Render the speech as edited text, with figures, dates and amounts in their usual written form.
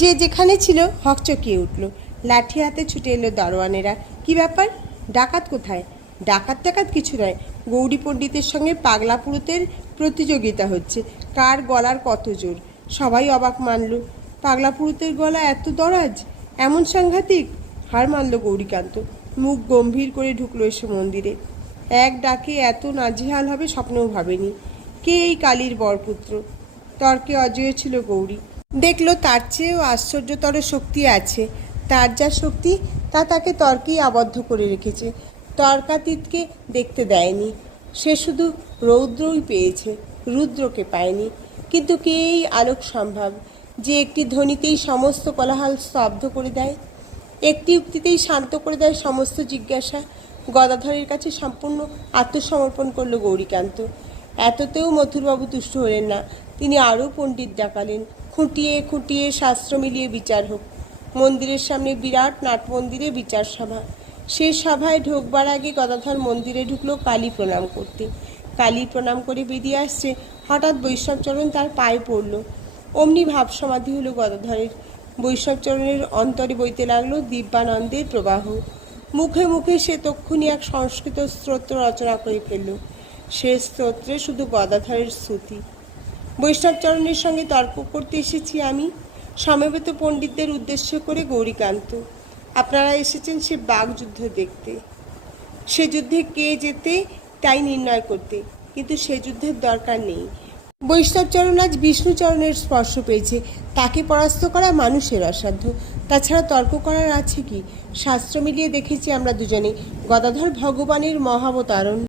যে যেখানে ছিল হকচকিয়ে উঠল। লাঠি হাতে ছুটে এলো দারোয়ানেরা। কি ব্যাপার? ডাকাত কোথায়? ডাকাত টাকাত কিছু নয়, গৌরী পণ্ডিতের সঙ্গে পাগলা পুরুতের প্রতিযোগিতা হচ্ছে, কার গলার কত জোর। সবাই অবাক মানল। পাগলা পুরুতের গলা এত দরাজ, এমন সাংঘাতিক? হার মানল গৌরীকান্ত। মুখ গম্ভীর করে ঢুকলো এসে মন্দিরে। এক ডাকে এত নাজেহাল হবে স্বপ্নেও ভাবেনি। কে এই কালীর বরপুত্র? তর্কে অজয় ছিল গৌরী। দেখলো তার চেয়েও আশ্চর্যতর শক্তি আছে। তার যা শক্তি তা তাকে তর্কেই আবদ্ধ করে রেখেছে, তর্কাতীতকে দেখতে দেয়নি। সে শুধু রৌদ্রই পেয়েছে, রুদ্রকে পায়নি। কিন্তু কে এই আলোক সম্ভব, যে একটি ধ্বনিতেই সমস্ত কোলাহল স্তব্ধ করে দেয়, একটি উক্তিতেই শান্ত করে দেয় সমস্ত জিজ্ঞাসা? গদাধরের কাছে সম্পূর্ণ আত্মসমর্পণ করল গৌরীকান্ত। এততেও মথুরবাবু তুষ্ট হলেন না। তিনি আরও পণ্ডিত ডাকালেন। খুঁটিয়ে খুঁটিয়ে শাস্ত্র মিলিয়ে বিচার হোক। মন্দিরের সামনে বিরাট নাট মন্দিরে বিচার সভা। সে সভায় ঢোকবার আগে গদাধর মন্দিরে ঢুকলো কালী প্রণাম করতে। কালী প্রণাম করে বেরিয়ে আসছে, হঠাৎ বৈষ্ণবচরণ তার পায়ে পড়ল। অমনি ভাব সমাধি হলো গদাধরের। বৈষ্ণবচরণের অন্তরে বইতে লাগলো দিব্যানন্দের প্রবাহ। মুখে মুখে সে তক্ষুনি এক সংস্কৃত স্তোত্র রচনা করে ফেলল। সে স্তোত্রে শুধু গদাধরের স্তুতি। বৈষ্ণবচরণের সঙ্গে তর্ক করতে এসেছি আমি, সমবেত পণ্ডিতদের উদ্দেশ্য করে গৌরীকান্ত। আপনারা এসেছেন সে বাগযুদ্ধ দেখতে, সে যুদ্ধে কে জেতে তাই নির্ণয় করতে, কিন্তু সে যুদ্ধের দরকার নেই। বৈষ্ণবচরণ আজ বিষ্ণুচরণের স্পর্শ পেয়েছে, তাকে পরাস্ত করা মানুষের অসাধ্য। তাছাড়া তর্ক করার আছে কি? শাস্ত্র মিলিয়ে দেখেছি আমরা দুজনে, গদাধর ভগবানের মহাবতারণ।